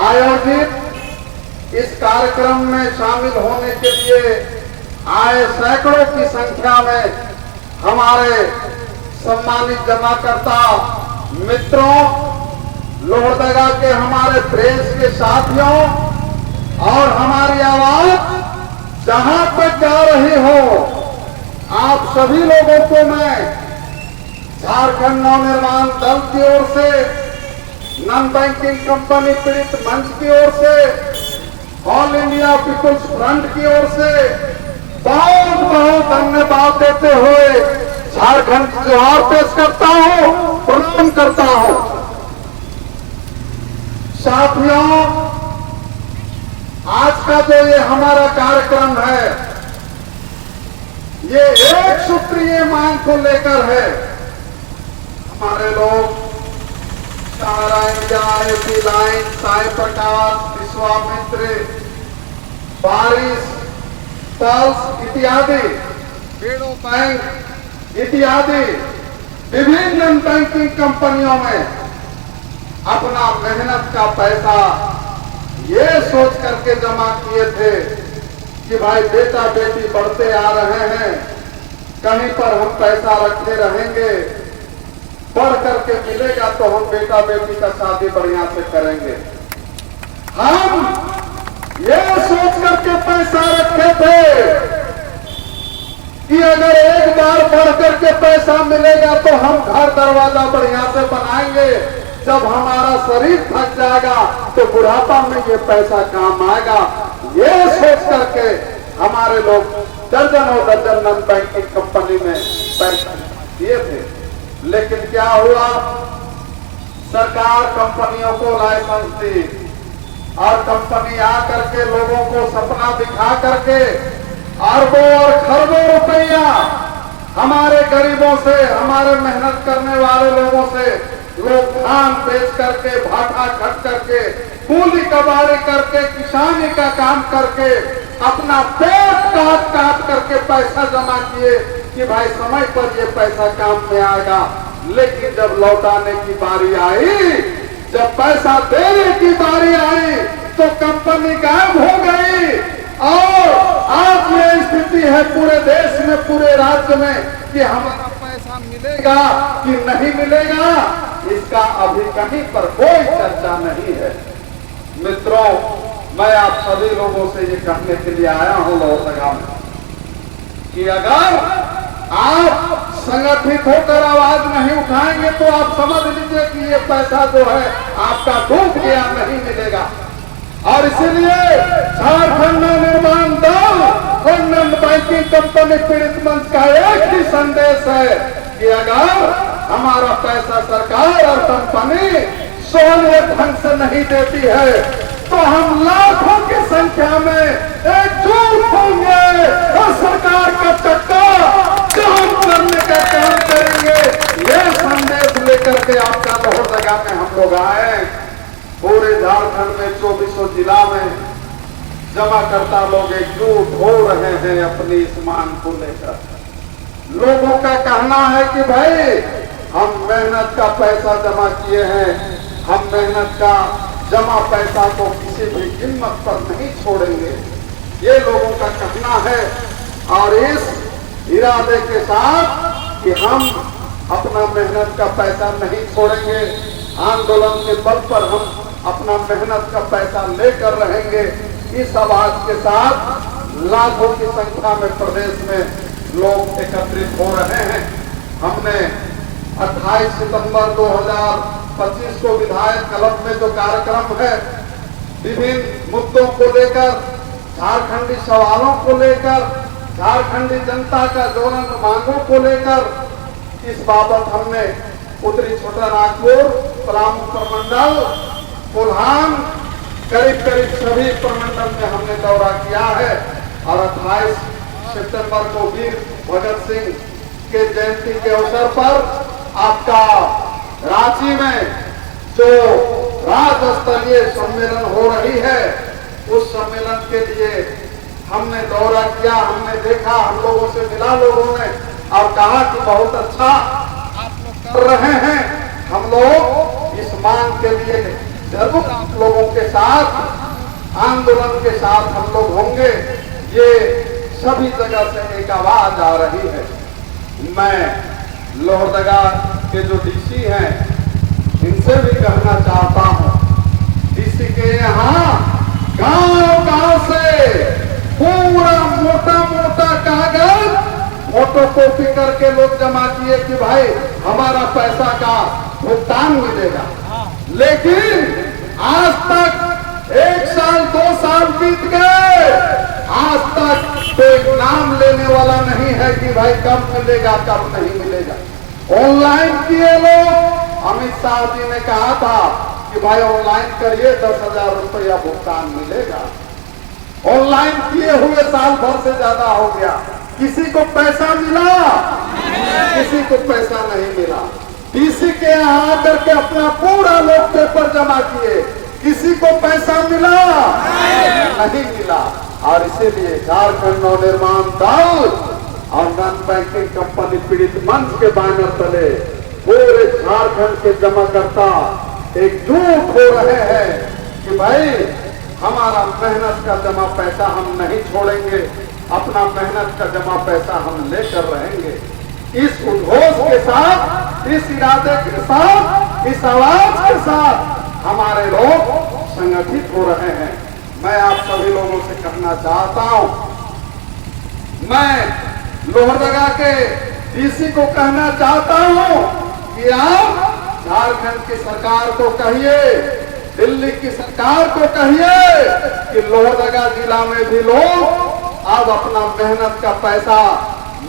आयोजित इस कार्यक्रम में शामिल होने के लिए आए सैकड़ों की संख्या में हमारे सम्मानित जमाकर्ता मित्रों, लोहरदगा के हमारे प्रेस के साथियों और हमारी आवाज जहां तक जा रही हो, आप सभी लोगों को मैं झारखंड नवनिर्माण दल की ओर से, नॉन बैंकिंग कंपनी पीड़ित मंच की ओर से, ऑल इंडिया पीपुल्स फ्रंट की ओर से बहुत बहुत धन्यवाद देते हुए झारखंड को जोहार पेश करता हूं, प्रणाम करता हूं। साथियों, आज का जो ये हमारा कार्यक्रम है, ये एक सूत्रीय मांग को लेकर है। हमारे लोग नारायण एपी लाइन, साई प्रकाश, विश्वामित्र, बारिश, पल्स इत्यादि, फेडो बैंक इत्यादि विभिन्न बैंकिंग कंपनियों में अपना मेहनत का पैसा ये सोच करके जमा किए थे कि भाई बेटा बेटी बढ़ते आ रहे हैं, कहीं पर हम पैसा रखे रहेंगे, बढ़ करके मिलेगा तो हम बेटा बेटी का शादी बढ़िया से करेंगे। हम ये सोच करके पैसा रखे थे कि अगर एक बार बढ़ करके पैसा मिलेगा तो हम घर दरवाजा बढ़िया से बनाएंगे, जब हमारा शरीर थक जाएगा तो बुढ़ापा में ये पैसा काम आएगा। ये सोच करके हमारे लोग दर्जन और दर्जन नॉन बैंकिंग कंपनी में पैसा दिए थे। लेकिन क्या हुआ, सरकार कंपनियों को लाइसेंस दी और कंपनी आकर के लोगों को सपना दिखा करके अरबों और खरबों रुपया हमारे गरीबों से, हमारे मेहनत करने वाले लोगों से लोग धान बेच करके, भाटा खट करके, कूली कबाड़ी करके, किसानी का काम करके अपना पेट काट काट करके पैसा जमा किए कि भाई समय पर ये पैसा काम में आएगा। लेकिन जब लौटाने की बारी आई, जब पैसा देने की बारी आई तो कंपनी गायब हो गई। और आज ये स्थिति है पूरे देश में, पूरे राज्य में कि हमारा पैसा मिलेगा कि नहीं मिलेगा, इसका अभी कहीं पर कोई चर्चा नहीं है। मित्रों, मैं आप सभी लोगों से ये कहने के लिए आया हूं लोहरदगा में कि अगर आप संगठित होकर आवाज नहीं उठाएंगे तो आप समझ लीजिए कि ये पैसा जो है आपका डूब गया, नहीं मिलेगा। और इसीलिए झारखंड नवनिर्माण दल और नॉन बैंकिंग कंपनी पीड़ित मंच का एक ही संदेश है कि अगर हमारा पैसा सरकार और कंपनी सोने ढंग से नहीं देती है तो हम लाखों की संख्या में एकजुट होंगे और सरकार का चक्का जाम करने का काम करेंगे। ये संदेश लेकर के आपका लोहरदगा में हम लोग आए। पूरे झारखंड में 24 जिला में जमाकर्ता लोग एकजुट हो रहे हैं अपनी इस मांग को लेकर। लोगों का कहना है कि भाई हम मेहनत का पैसा जमा किए हैं, हम मेहनत का जमा पैसा को किसी भी कीमत पर नहीं छोड़ेंगे, ये लोगों का कहना है। और इस इरादे के साथ कि हम अपना मेहनत का पैसा नहीं छोड़ेंगे, आंदोलन के बल पर हम अपना मेहनत का पैसा लेकर रहेंगे, इस आवाज के साथ लाखों की संख्या में प्रदेश में लोग एकत्रित हो रहे हैं। हमने 28 सितंबर 2025 को विधायक क्लब में जो कार्यक्रम है, विभिन्न मुद्दों को लेकर, झारखंडी सवालों को लेकर, झारखंडी जनता का ज्वलंत मांगों को लेकर, इस बाबत हमने उत्तरी छोटा नागपुर, पलामू प्रमंडल, कोल्हान, करीब करीब सभी प्रमंडल में हमने दौरा किया है। और 28 सितंबर को वीर भगत सिंह के जयंती के अवसर पर आपका रांची में जो राज्य स्तरीय सम्मेलन हो रही है, उस सम्मेलन के लिए हमने दौरा किया। हमने देखा, हम लोगों से मिला लोगों ने और कहा कि बहुत अच्छा आप लोग कर रहे हैं। हम लोग इस मांग के लिए जरूर आप लोगों के साथ आंदोलन के साथ हम लोग होंगे। ये सभी जगह से एक आवाज आ रही है। मैं लोहरदगा के जो डीसी हैं इनसे भी कहना चाहता हूं, डीसी के यहाँ गांव-गांव से पूरा मोटा-मोटा कागज फोटोकॉपी करके लोग जमा किए कि भाई हमारा पैसा का भुगतान मिलेगा, लेकिन आज तक 1 साल 2 साल बीत गए, आज तक कोई नाम लेने वाला नहीं है कि भाई कब मिलेगा कब नहीं मिलेगा। ऑनलाइन किए लोग, अमित शाह जी ने कहा था कि भाई ऑनलाइन करिए 10,000 रुपया भुगतान मिलेगा। ऑनलाइन किए हुए साल भर से ज्यादा हो गया, किसी को पैसा मिला? किसी को पैसा नहीं मिला। डीसी के यहाँ आकर के अपना पूरा लोग पेपर जमा किए, किसी को पैसा मिला? नहीं मिला। और इसीलिए झारखंड नवनिर्माण दल और नॉन बैंकिंग कंपनी पीड़ित मंच के बैनर तले पूरे झारखंड के जमाकर्ता एकजुट हो रहे हैं कि भाई हमारा मेहनत का जमा पैसा हम नहीं छोड़ेंगे, अपना मेहनत का जमा पैसा हम लेकर रहेंगे। इस उद्घोष के साथ, इस इरादे के साथ, इस आवाज के साथ हमारे लोग संगठित हो रहे हैं। मैं आप सभी लोगों से कहना चाहता हूं, मैं लोहरदगा के डीसी को कहना चाहता हूं कि आप झारखंड की सरकार को कहिए, दिल्ली की सरकार को कहिए कि लोहरदगा जिला में भी लोग अब अपना मेहनत का पैसा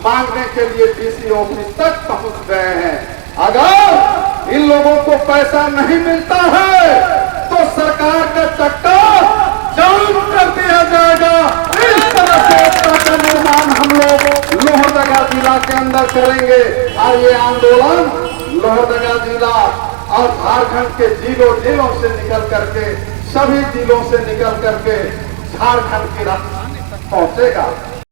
मांगने के लिए डीसी ऑफिस तक पहुंच गए हैं। अगर इन लोगों को पैसा नहीं मिलता है तो सरकार का चक्का जाम कर दिया जाएगा। इस तरह से एकता का निर्माण हम लोग लोहरदगा जिला के अंदर करेंगे और ये आंदोलन लोहरदगा जिला और झारखंड के जिलों से निकल करके, सभी जिलों से निकल करके झारखंड की राजधानी तक पहुंचेगा।